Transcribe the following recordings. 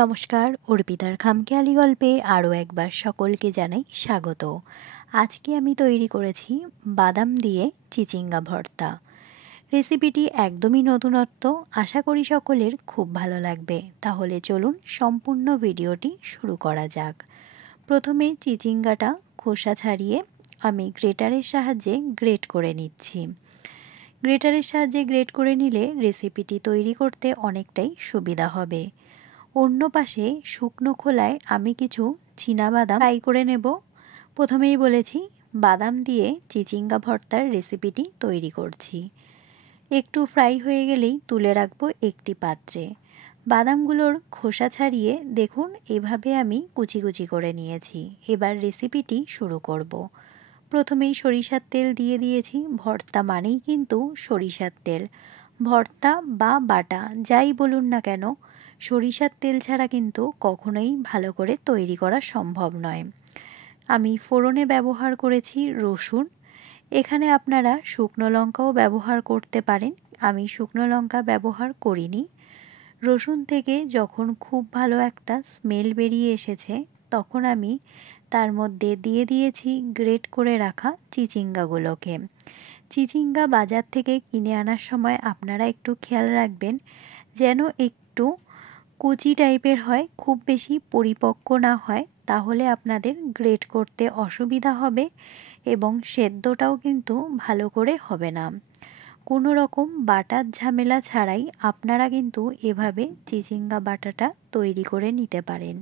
নমস্কার, অর্পিতার খামখেয়ালি গল্পে আরও একবার সকলকে জানাই স্বাগত। আজকে আমি তৈরি করেছি বাদাম দিয়ে চিচিঙ্গা ভর্তা। রেসিপিটি একদমই নতুনত্ব, আশা করি সকলের খুব ভালো লাগবে। তাহলে চলুন সম্পূর্ণ ভিডিওটি শুরু করা যাক। প্রথমে চিচিঙ্গাটা খোসা ছাড়িয়ে আমি গ্রেটারের সাহায্যে গ্রেট করে নিচ্ছি। গ্রেটারের সাহায্যে গ্রেট করে নিলে রেসিপিটি তৈরি করতে অনেকটাই সুবিধা হবে। অন্য পাশে শুকনো খোলায় আমি কিছু চীনাবাদাম ফ্রাই করে নেব। প্রথমেই বলেছি বাদাম দিয়ে চিচিঙ্গা ভর্তার রেসিপিটি তৈরি করছি। একটু ফ্রাই হয়ে গেলেই তুলে রাখবো একটি পাত্রে। বাদামগুলোর খোসা ছাড়িয়ে দেখুন এভাবে আমি কুচি কুচি করে নিয়েছি। এবার রেসিপিটি শুরু করব। প্রথমেই সরিষার তেল দিয়ে দিয়েছি। ভর্তা মানেই কিন্তু সরিষার তেল। ভর্তা বা বাটা যাই বলুন না কেন, সরিষার তেল ছাড়া কিন্তু কখনোই ভালো করে তৈরি করা সম্ভব নয়। আমি ফোড়নে ব্যবহার করেছি রসুন। এখানে আপনারা শুকনো লঙ্কাও ব্যবহার করতে পারেন, আমি শুকনো লঙ্কা ব্যবহার করিনি। রসুন থেকে যখন খুব ভালো একটা স্মেল বেরিয়ে এসেছে তখন আমি তার মধ্যে দিয়ে দিয়েছি গ্রেট করে রাখা চিচিঙ্গাগুলোকে। চিচিঙ্গা বাজার থেকে কিনে আনার সময় আপনারা একটু খেয়াল রাখবেন যেন একটু কুচি টাইপের হয়, খুব বেশি পরিপক্ক না হয়, তাহলে আপনাদের গ্রেট করতে অসুবিধা হবে এবং সেদ্ধটাও কিন্তু ভালো করে হবে না। কোনো রকম বাটার ঝামেলা ছাড়াই আপনারা কিন্তু এভাবে চিচিঙ্গা বাটাটা তৈরি করে নিতে পারেন।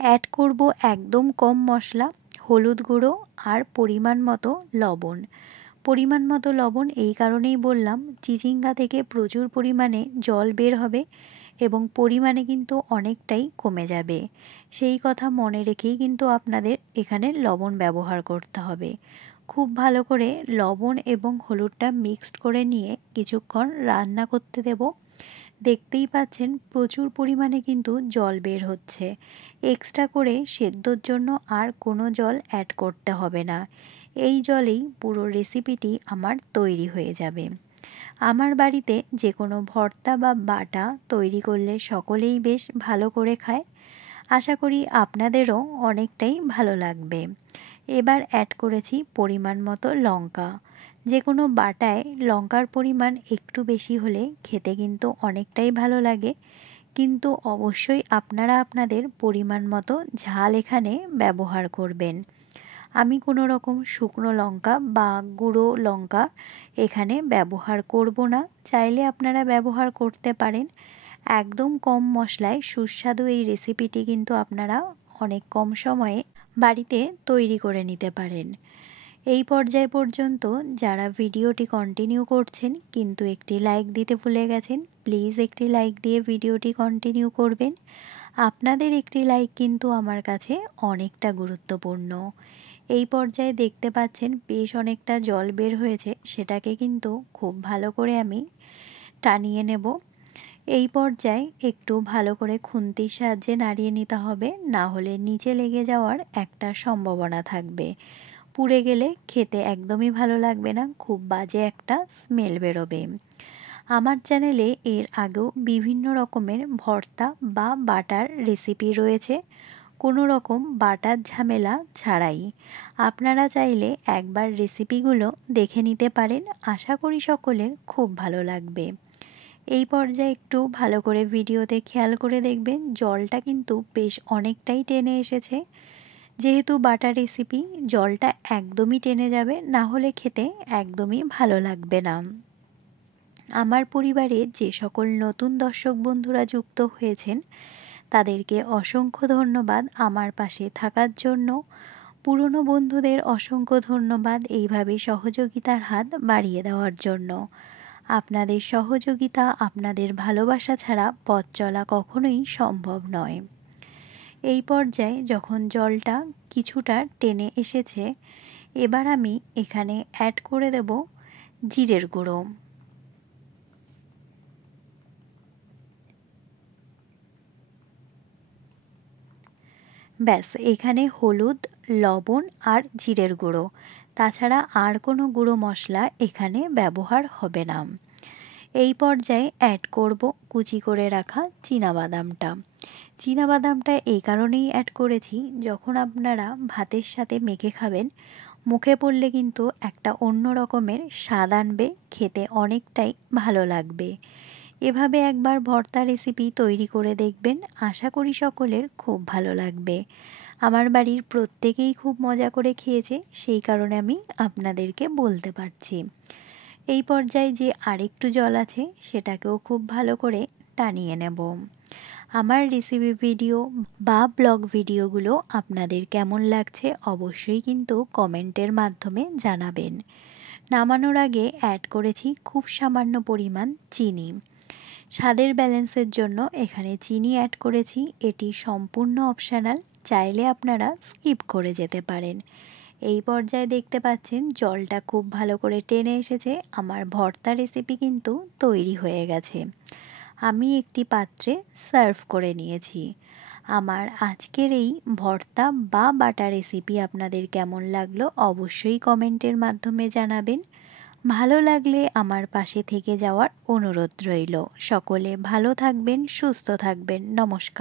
অ্যাড করব একদম কম মশলা, হলুদ গুঁড়ো আর পরিমাণ মতো লবণ। পরিমাণ মতো লবণ এই কারণেই বললাম, চিচিঙ্গা থেকে প্রচুর পরিমাণে জল বের হবে এবং পরিমাণে কিন্তু অনেকটাই কমে যাবে। সেই কথা মনে রেখেই কিন্তু আপনাদের এখানে লবণ ব্যবহার করতে হবে। খুব ভালো করে লবণ এবং হলুদটা মিক্সড করে নিয়ে কিছুক্ষণ রান্না করতে দেব। দেখতেই পাচ্ছেন প্রচুর পরিমাণে কিন্তু জল বের হচ্ছে। এক্সট্রা করে সেদ্ধর জন্য আর কোনো জল অ্যাড করতে হবে না। এই জলেই পুরো রেসিপিটি আমার তৈরি হয়ে যাবে। আমার বাড়িতে যে কোনো ভর্তা বা বাটা তৈরি করলে সকলেই বেশ ভালো করে খায়। আশা করি আপনাদেরও অনেকটাই ভালো লাগবে। এবার অ্যাড করেছি পরিমাণ মতো লঙ্কা। যে কোনো বাটায় লঙ্কার পরিমাণ একটু বেশি হলে খেতে কিন্তু অনেকটাই ভালো লাগে, কিন্তু অবশ্যই আপনারা আপনাদের পরিমাণ মতো ঝাল এখানে ব্যবহার করবেন। আমি কোনো রকম শুকনো লঙ্কা বা গুঁড়ো লঙ্কা এখানে ব্যবহার করব না, চাইলে আপনারা ব্যবহার করতে পারেন। একদম কম মশলায় সুস্বাদু এই রেসিপিটি কিন্তু আপনারা অনেক কম সময়ে বাড়িতে তৈরি করে নিতে পারেন। এই পর্যায় পর্যন্ত যারা ভিডিওটি কন্টিনিউ করছেন কিন্তু একটি লাইক দিতে ভুলে গেছেন, প্লিজ একটি লাইক দিয়ে ভিডিওটি কন্টিনিউ করবেন। আপনাদের একটি লাইক কিন্তু আমার কাছে অনেকটা গুরুত্বপূর্ণ। এই পর্যায়ে দেখতে পাচ্ছেন বেশ অনেকটা জল বের হয়েছে, সেটাকে কিন্তু খুব ভালো করে আমি টানিয়ে নেব। এই পর্যায়ে একটু ভালো করে খুন্তির সাহায্যে নাড়িয়ে নিতে হবে, না হলে নিচে লেগে যাওয়ার একটা সম্ভাবনা থাকবে। পুড়ে গেলে খেতে একদমই ভালো লাগবে না, খুব বাজে একটা স্মেল বেরোবে। আমার চ্যানেলে এর আগেও বিভিন্ন রকমের ভর্তা বা বাটার রেসিপি রয়েছে, কোনো রকম বাটার ঝামেলা ছাড়াই। আপনারা চাইলে একবার রেসিপিগুলো দেখে নিতে পারেন, আশা করি সকলের খুব ভালো লাগবে। এই পর্যায়ে একটু ভালো করে ভিডিওতে খেয়াল করে দেখবেন জলটা কিন্তু বেশ অনেকটাই টেনে এসেছে। যেহেতু বাটার রেসিপি, জলটা একদমই টেনে যাবে, না হলে খেতে একদমই ভালো লাগবে না। আমার পরিবারে যে সকল নতুন দর্শক বন্ধুরা যুক্ত হয়েছেন তাদেরকে অসংখ্য ধন্যবাদ আমার পাশে থাকার জন্য। পুরনো বন্ধুদের অসংখ্য ধন্যবাদ এইভাবে সহযোগিতার হাত বাড়িয়ে দেওয়ার জন্য। আপনাদের সহযোগিতা, আপনাদের ভালোবাসা ছাড়া পথ চলা কখনোই সম্ভব নয়। এই পর্যায়ে যখন জলটা কিছুটা টেনে এসেছে, এবার আমি এখানে অ্যাড করে দেব জিরের গুঁড়ো। ব্যাস, এখানে হলুদ, লবণ আর জিরের গুঁড়ো, তাছাড়া আর কোনো গুঁড়ো মশলা এখানে ব্যবহার হবে না। এই পর্যায়ে অ্যাড করব কুচি করে রাখা চীনাবাদামটা। চীনাবাদামটা এই কারণেই অ্যাড করেছি, যখন আপনারা ভাতের সাথে মেখে খাবেন মুখে পড়লে কিন্তু একটা অন্য রকমের স্বাদ আনবে, খেতে অনেকটাই ভালো লাগবে। এভাবে একবার ভর্তা রেসিপি তৈরি করে দেখবেন, আশা করি সকলের খুব ভালো লাগবে। আমার বাড়ির প্রত্যেকেই খুব মজা করে খেয়েছে, সেই কারণে আমি আপনাদেরকে বলতে পারছি। এই পর্যায়ে যে আরেকটু জল আছে সেটাকেও খুব ভালো করে টানিয়ে নেব। আমার রেসিপি ভিডিও বা ব্লগ ভিডিওগুলো আপনাদের কেমন লাগছে অবশ্যই কিন্তু কমেন্টের মাধ্যমে জানাবেন। নামানোর আগে অ্যাড করেছি খুব সামান্য পরিমাণ চিনি। স্বাদের ব্যালেন্সের জন্য এখানে চিনি অ্যাড করেছি, এটি সম্পূর্ণ অপশনাল, চাইলে আপনারা স্কিপ করে যেতে পারেন। এই পর্যায়ে দেখতে পাচ্ছেন জলটা খুব ভালো করে টেনে এসেছে, আমার ভর্তা রেসিপি কিন্তু তৈরি হয়ে গেছে। আমি একটি পাত্রে সার্ভ করে নিয়েছি। আমার আজকের এই ভর্তা বা বাটা রেসিপি আপনাদের কেমন লাগলো অবশ্যই কমেন্টের মাধ্যমে জানাবেন। ভালো লাগলে আমার পাশে থেকে যাওয়ার অনুরোধ রইল। সকলে ভালো থাকবেন, সুস্থ থাকবেন। নমস্কার।